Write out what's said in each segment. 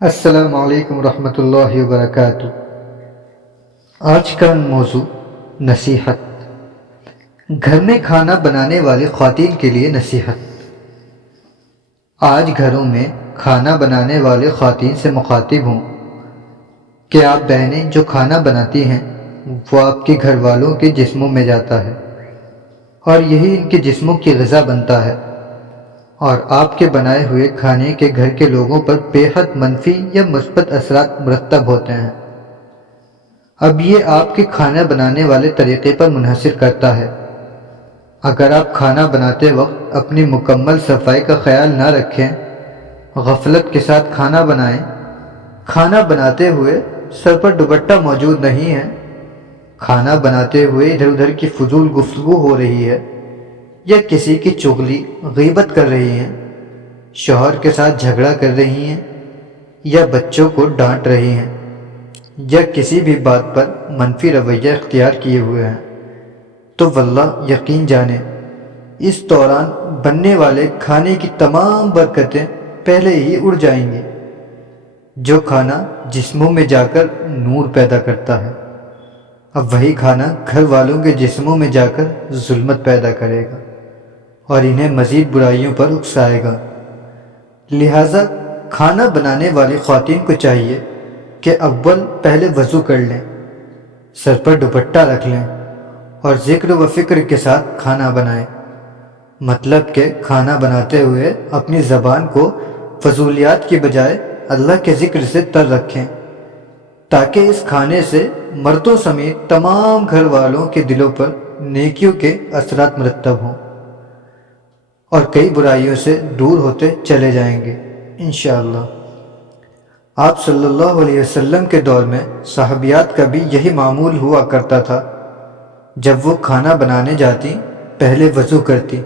السلام علیکم ورحمۃ اللہ وبرکاتہ۔ آج کا موضوع نصیحت۔ گھر میں کھانا بنانے والی خواتین کے لیے نصیحت۔ آج گھروں میں کھانا بنانے والے خواتین سے مخاطب ہوں کہ آپ بہنیں جو کھانا بناتی ہیں وہ آپ کے گھر والوں کے جسموں میں جاتا ہے اور یہی ان کے جسموں کی غذا بنتا ہے، اور آپ کے بنائے ہوئے کھانے کے گھر کے لوگوں پر بے حد منفی یا مثبت اثرات مرتب ہوتے ہیں۔ اب یہ آپ کے کھانا بنانے والے طریقے پر منحصر کرتا ہے۔ اگر آپ کھانا بناتے وقت اپنی مکمل صفائی کا خیال نہ رکھیں، غفلت کے ساتھ کھانا بنائیں، کھانا بناتے ہوئے سر پر دوپٹہ موجود نہیں ہے، کھانا بناتے ہوئے ادھر ادھر کی فضول گفتگو ہو رہی ہے، یا کسی کی چغلی غیبت کر رہی ہیں، شوہر کے ساتھ جھگڑا کر رہی ہیں، یا بچوں کو ڈانٹ رہی ہیں، یا کسی بھی بات پر منفی رویہ اختیار کیے ہوئے ہیں، تو واللہ یقین جانیں اس دوران بننے والے کھانے کی تمام برکتیں پہلے ہی اڑ جائیں گی۔ جو کھانا جسموں میں جا کر نور پیدا کرتا ہے، اب وہی کھانا گھر والوں کے جسموں میں جا کر ظلمت پیدا کرے گا اور انہیں مزید برائیوں پر اکسائے گا۔ لہٰذا کھانا بنانے والی خواتین کو چاہیے کہ اول پہلے وضو کر لیں، سر پر دوپٹہ رکھ لیں اور ذکر و فکر کے ساتھ کھانا بنائیں۔ مطلب کہ کھانا بناتے ہوئے اپنی زبان کو فضولیات کی بجائے اللہ کے ذکر سے تر رکھیں، تاکہ اس کھانے سے مردوں سمیت تمام گھر والوں کے دلوں پر نیکیوں کے اثرات مرتب ہوں اور کئی برائیوں سے دور ہوتے چلے جائیں گے انشاءاللہ۔ آپ صلی اللہ علیہ وسلم کے دور میں صحابیات کا بھی یہی معمول ہوا کرتا تھا۔ جب وہ کھانا بنانے جاتی پہلے وضو کرتی،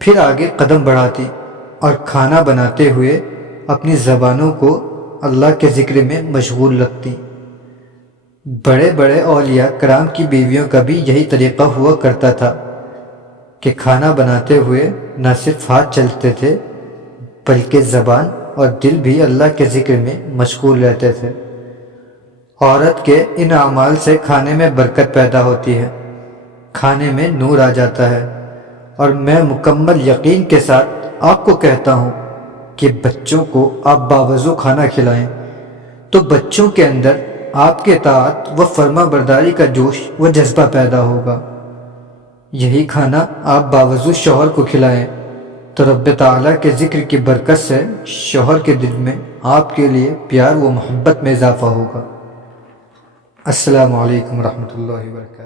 پھر آگے قدم بڑھاتی اور کھانا بناتے ہوئے اپنی زبانوں کو اللہ کے ذکر میں مشغول رکھتی۔ بڑے بڑے اولیاء کرام کی بیویوں کا بھی یہی طریقہ ہوا کرتا تھا کہ کھانا بناتے ہوئے نہ صرف ہاتھ چلتے تھے بلکہ زبان اور دل بھی اللہ کے ذکر میں مشغول رہتے تھے۔ عورت کے ان اعمال سے کھانے میں برکت پیدا ہوتی ہے، کھانے میں نور آ جاتا ہے، اور میں مکمل یقین کے ساتھ آپ کو کہتا ہوں کہ بچوں کو آپ باوضو کھانا کھلائیں تو بچوں کے اندر آپ کے اطاعت و فرما برداری کا جوش و جذبہ پیدا ہوگا۔ یہی کھانا آپ باوضو شوہر کو کھلائیں تو رب تعالیٰ کے ذکر کی برکت سے شوہر کے دل میں آپ کے لیے پیار و محبت میں اضافہ ہوگا۔ السلام علیکم ورحمۃ اللہ وبرکاتہ۔